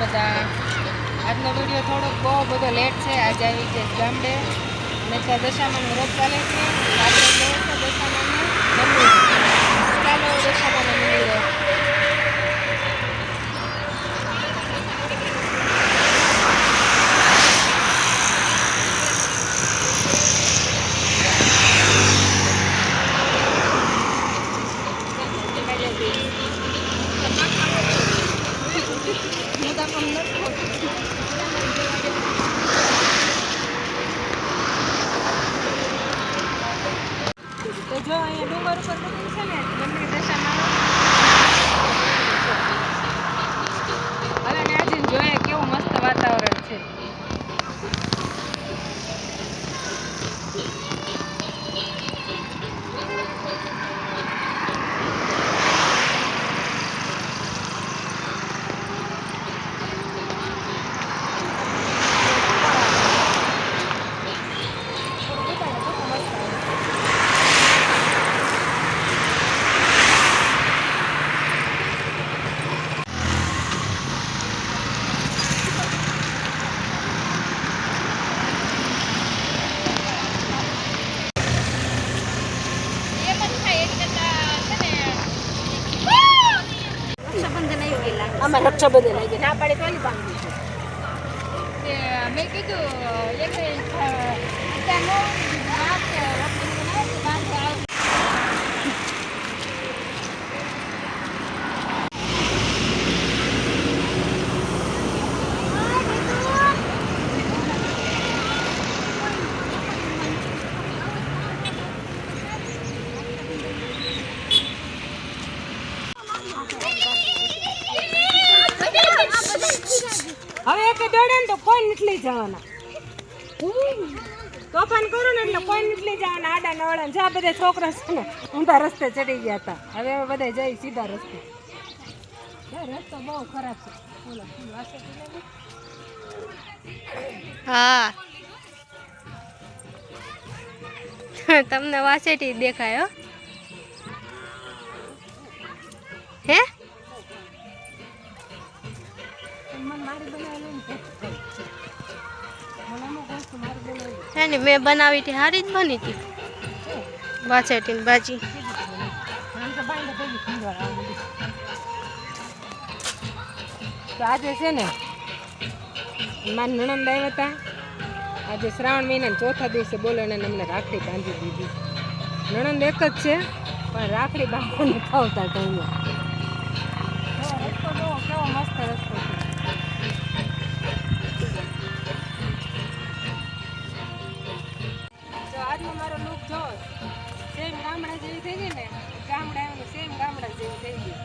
બધા? આજનો વિડીયો થોડોક બહુ બધો લેટ છે. આજે આવી છે ગામડે અને ત્યાં દશામાનું વ્રત ચાલે છે. આપણે જવું છે દશામાનું મંદિર. ચાલો દશામાના મંદિરે. તો જો અહીંયા ડુંગર ઉપર બધું છે ને મંદિર દશામાનું. હવે ને આજે જોઈએ કેવું મસ્ત વાતાવરણ છે. આમાં રક્ષાબંધન આવી ગઈ ના પાડે તો નહીં બાંધવી છે. મેં કીધું હવે એક દોડે ને તો કોઈ નથી જવાના. તોફાન કરું ને એટલે કોઈ નથી જવાના. આડા નવડા જ્યાં બધા છોકરા છે ને ઊંધા રસ્તે ચડી ગયા હતા. હવે બધા જઈ સીધા રસ્તે. રસ્તો બહુ ખરાબ છે. હા તમને વાસેટી દેખાય હે? મેં બનાવી હતી સારી જ બની હતી વાસેટી ભાજી. તો આજે છે ને મારી નણંદ આવ્યા હતા. આજે શ્રાવણ મહિનાના ચોથા દિવસે બોલો એને અમને રાખડી બાંધી દીધી. નણંદ એક જ છે પણ રાખડી બાંધવાને ખાવતા ટાઈમે રસ્તો જોવો કેવો મસ્ત રસ્તો છે. જો આજનો મારો લુક જો સેમ ગામડા જેવી થઈ ગઈ ને. ગામડા આવ્યું સેમ ગામડા જેવી થઈ ગઈ.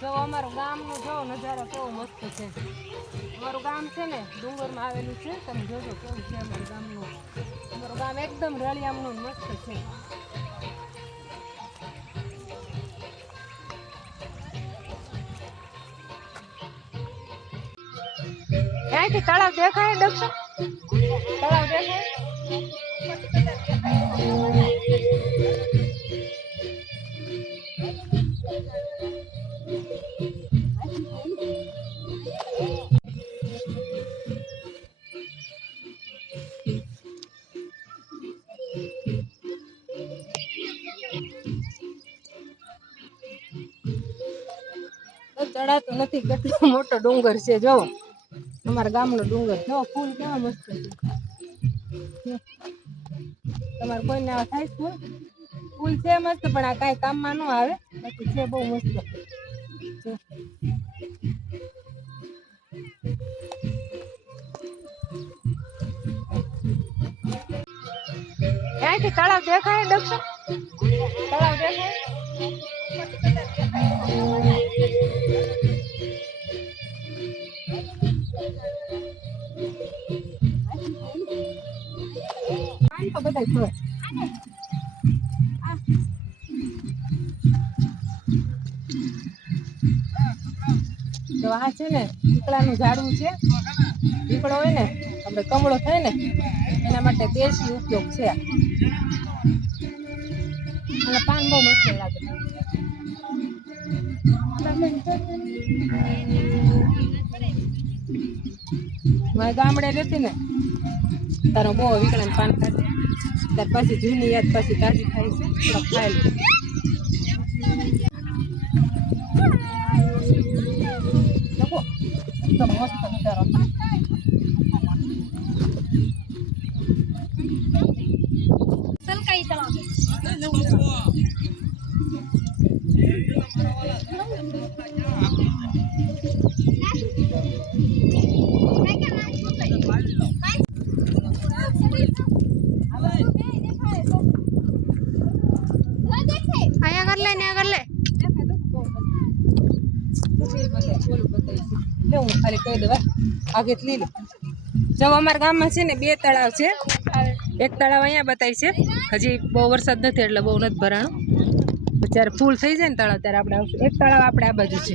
જો અમારું ગામનું જો નજારો કેવો મસ્ત છે. અમારું ગામ છે ને ડુંગરમાં આવેલું છે. તમે જોજો કેવું છે અમારું ગામનું. અમારું ગામ એકદમ રળિયામણું મસ્ત છે. ક્યાંયથી તળાવ દેખાય દક્ષ? તળાવ દેખાય? ચડાતો નથી. કેટલો મોટો ડુંગર છે જો અમારા ગામનો ડુંગર. જો ફૂલ કેવા મસ્ત છે. તમારે કોઈને આવા થાય છે? ફૂલ છે મસ્ત પણ આ કાંઈ કામમાં ન આવે. બાકી છે બહુ મસ્ત. ક્યાંયથી તળાવ દેખાય દક્ષ? તળાવ દેખાય? બધા તો આ છે ને પીપળાનું ઝાડવું છે. પીપળો હોય ને આપણે કમળો થાય ને એના માટે દેશી ઉપયોગ છે. અને પાન બહુ મસ્ત લાગે. મારે ગામડે રહેતી ને તારો બહુ વિકળાને પાન ખાતી ત્યાર પછી જૂની યાદ પછી તાજી થાય છે. થોડાક ખાઈ લે. લોકો એકદમ મસ્ત નજારો. અહીંયા કર લે ને કર લે. લે હું ખાલી કહી દેવા આગે લઈ લે. જો અમારા ગામમાં છે ને 2 તળાવ છે. એક તળાવ અહીંયા બતાય છે. હજી બહુ વરસાદ નથી એટલે બહુ નથી ભરાણું. જ્યારે ફૂલ થઈ જાય ને તળાવ ત્યારે આપણે આવશું. એક તળાવ આપણે આ બાજુ છે.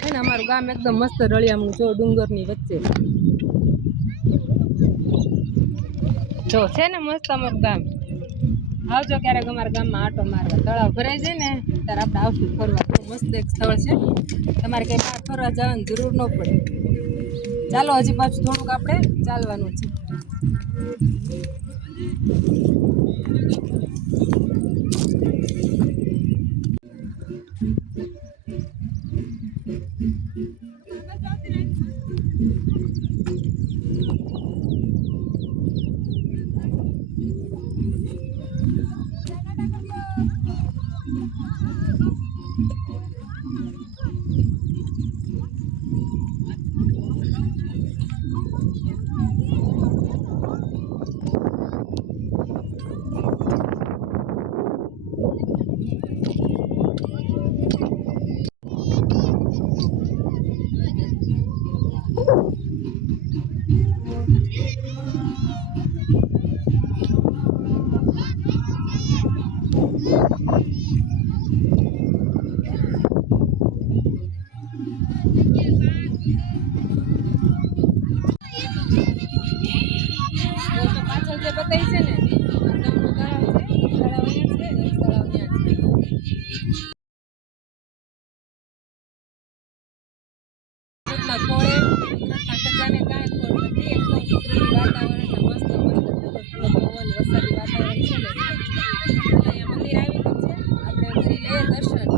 છે ને અમારું ગામ એકદમ મસ્ત રળિયામણું જો ડુંગરની વચ્ચે. જો છે ને મસ્ત અમારું ગામ. આવજો ક્યારેક અમારા ગામમાં આટો મારવા. તળાવ ભરાઈ જાય ને ત્યારે આપણે આવશું ફરવા. બહુ મસ્ત એક સ્થળ છે. તમારે કંઈ બહાર ફરવા જવાની જરૂર ન પડે. ચાલો હજી પાછું થોડુંક આપણે ચાલવાનું છે. પાછળ જે બતાવી છે ને તળાવ છે. તળાવ અહીંયા છે. તળાવ ત્યાં છે. ખોળે ખજાને કાંઈ ખોટ નથી. એકદમ કુદરતી વાતાવરણ ને મસ્ત મસ્ત પવન વરસાદી વાતાવરણ છે ને. અહીંયા મંદિર આવી ગયું છે. આપણે કરી લઈએ દર્શન.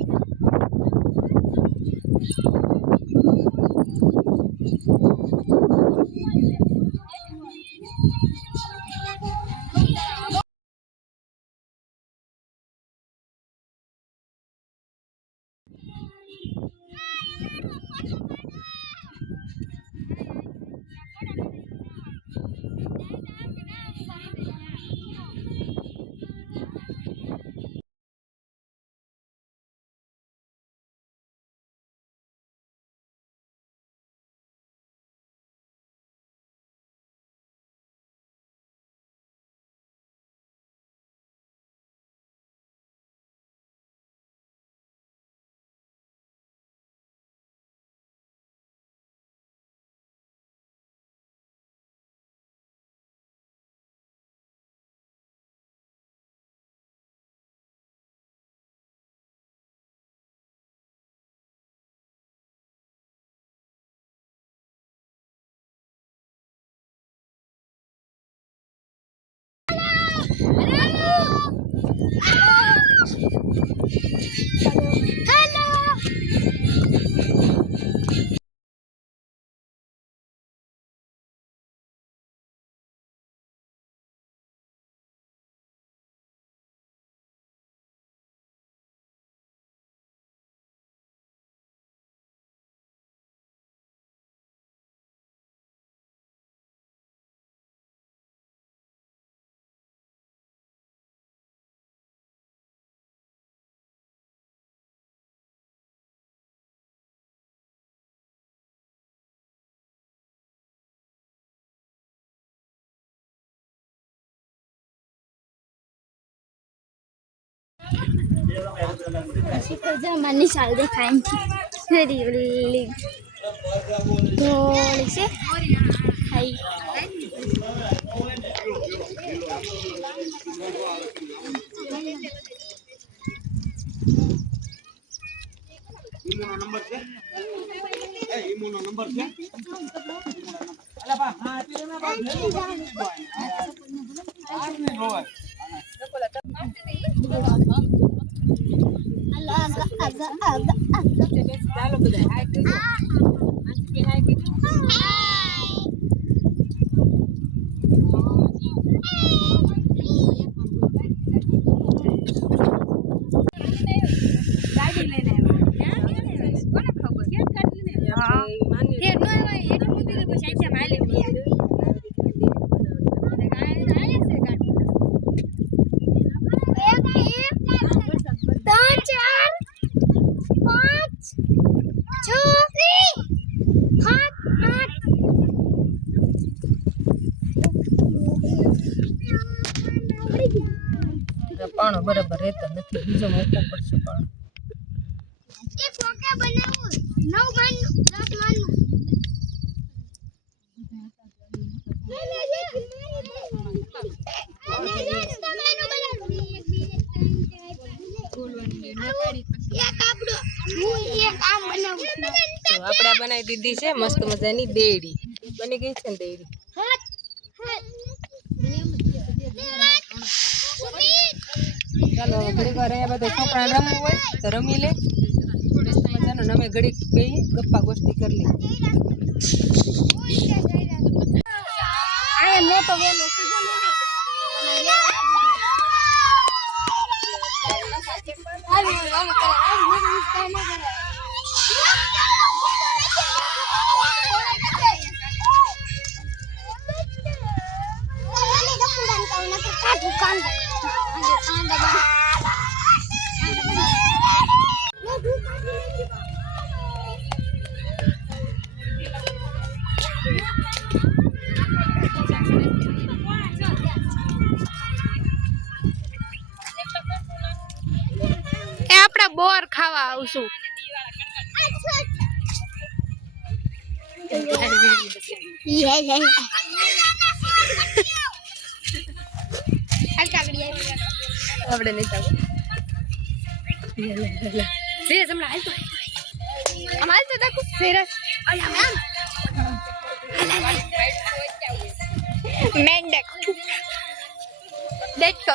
પછી તો જો મને સાલ દેખાય છે ફરી ઓલી થોડી છે હાઈ ચાલો બધા હાય કીધું આંટી હાય કીધું ગાડી લઈને પણ બરાબર રહેતા નથી બીજો મોકો પડશે પણ આપણે બનાવી દીધી છે મસ્ત મજાની દેડી બની ગઈ છે ને દેડી ચાલો ઘડીક વાર અહીંયા બધા છોકરા રમવું હોય તો રમી લે મસ્ત મજાનો અમે ઘડીક બે ગપ્પા ગોષ્ઠી કરી લે મેં તો વેલો આપડા બોર ખાવા આવશું આપણે નહીં સિરિયસ હમણાં હાલતો આમ હાલતો દેખો સિરિયસ મેંડક દેખો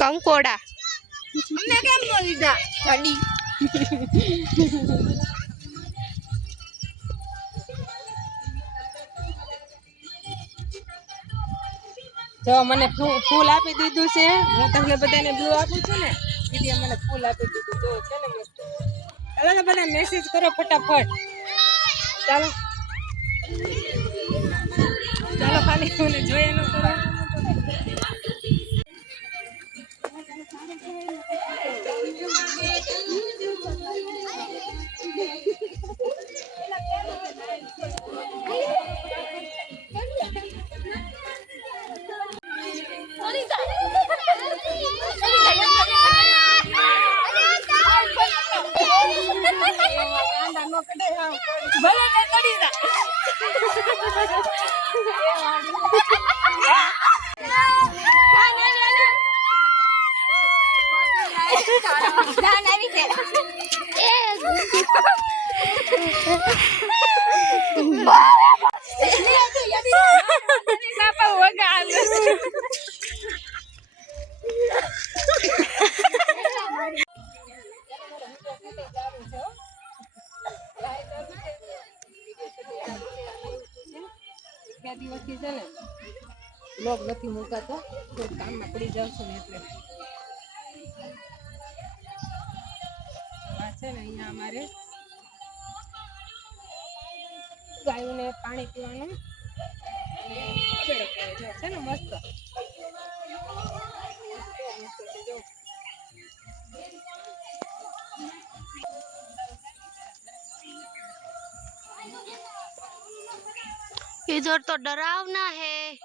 કંકોડા અમને કેમ નો લીધા ગાડી જો મને ફૂલ આપી દીધું છે હું તમને બધાને બ્લુ આપું છું ને દીદી મને ફૂલ આપી દીધું જો છે ને મસ્ત ચાલો બધા મેસેજ કરો ફટાફટ ચાલો ચાલો ખાલી મને જોઈએ ન કરો ભલે ને કરી દા દિવસથી છે ને બ્લોગ નથી મૂકાતો કામમાં પડી જાવ છું ને એટલે આ છે ને અહીંયા અમારે ગાયોને પાણી પીવાનું અને ખબર છે ને મસ્ત જો इधर तो डरावना है।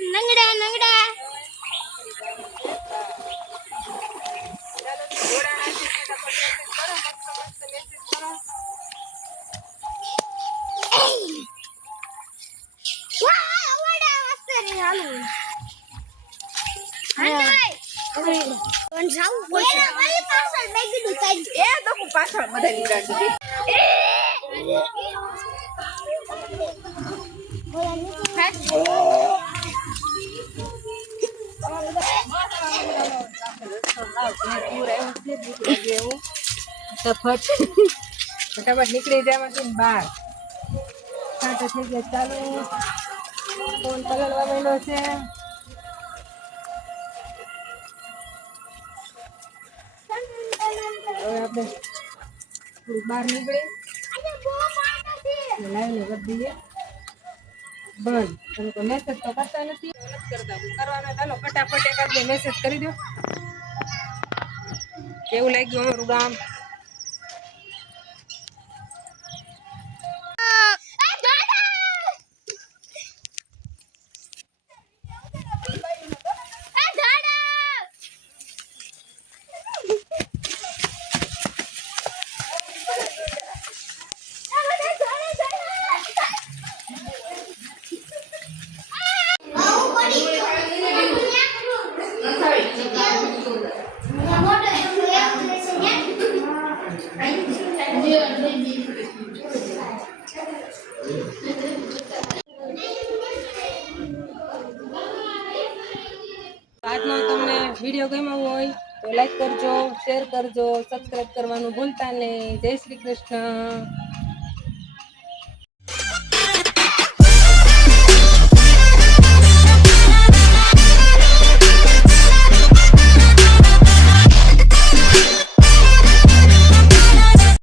नंगड़ा नंगड़ा પાછળ બધા લીવડાવી ફટાફટ નીકળી જવાથી બહાર કાંટો થઈ ગયા ચાલુ ફોન પલળવા માંડ્યો છે હવે આપણે થોડું બહાર નીકળે લાવીને કરી દઈએ બંધ તમે તો મેસેજ તો કરતા નથી કરતા કરવાનો ચાલો ફટાફટ એકાદ બે મેસેજ કરી દો કેવું લાગ્યું અમારું ગામ આજનો તમને વિડીયો ગમ્યો હોય તો લાઈક કરજો શેર કરજો સબસ્ક્રાઈબ કરવાનું ભૂલતા નહીં જય શ્રી કૃષ્ણ